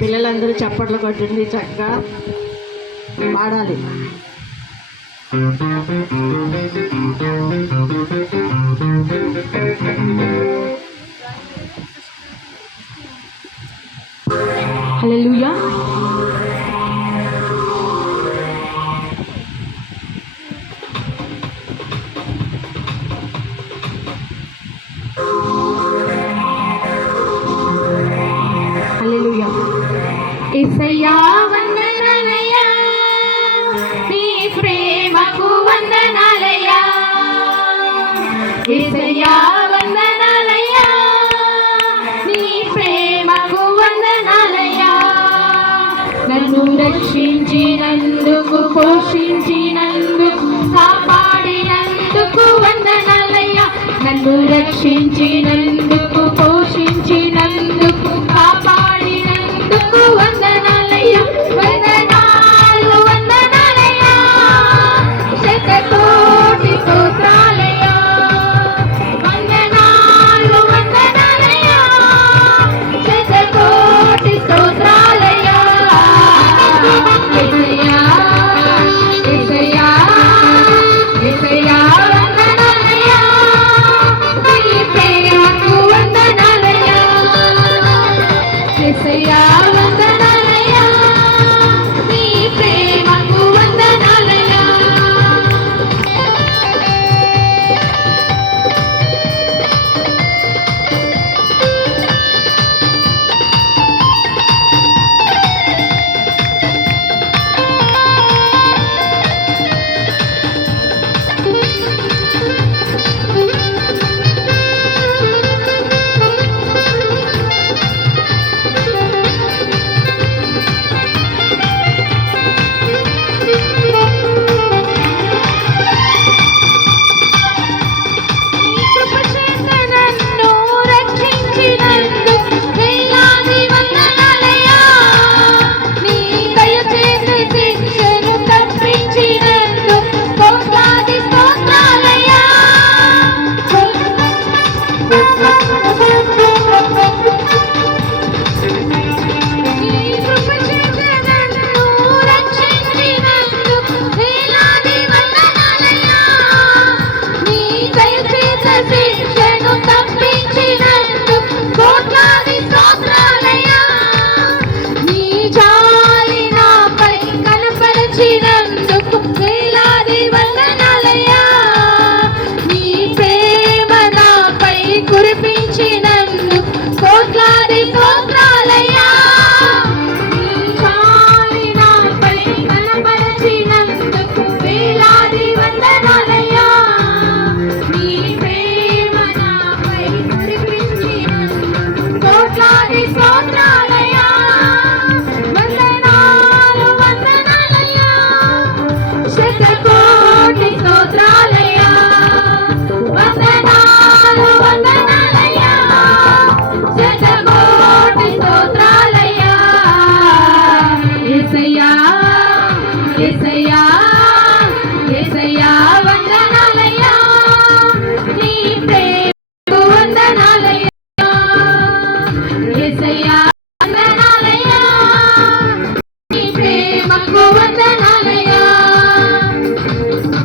పిల్లలందరూ చప్పట్లు కొట్టింది చక్కగా పాడాలి. హల్లెలూయా. ఇసయ్యా వందనాలయ్యా. నీ ప్రేమకు వందనాలయ్యా. ఇసయ్యా వందనాలయ్యా. నీ ప్రేమకు వందనాలయ్యా. నన్ను రక్షించినందుకు పోషించినందుకు కాపాడినందుకు వందనాలయ్యా. నన్ను రక్షించినందుకు I Happy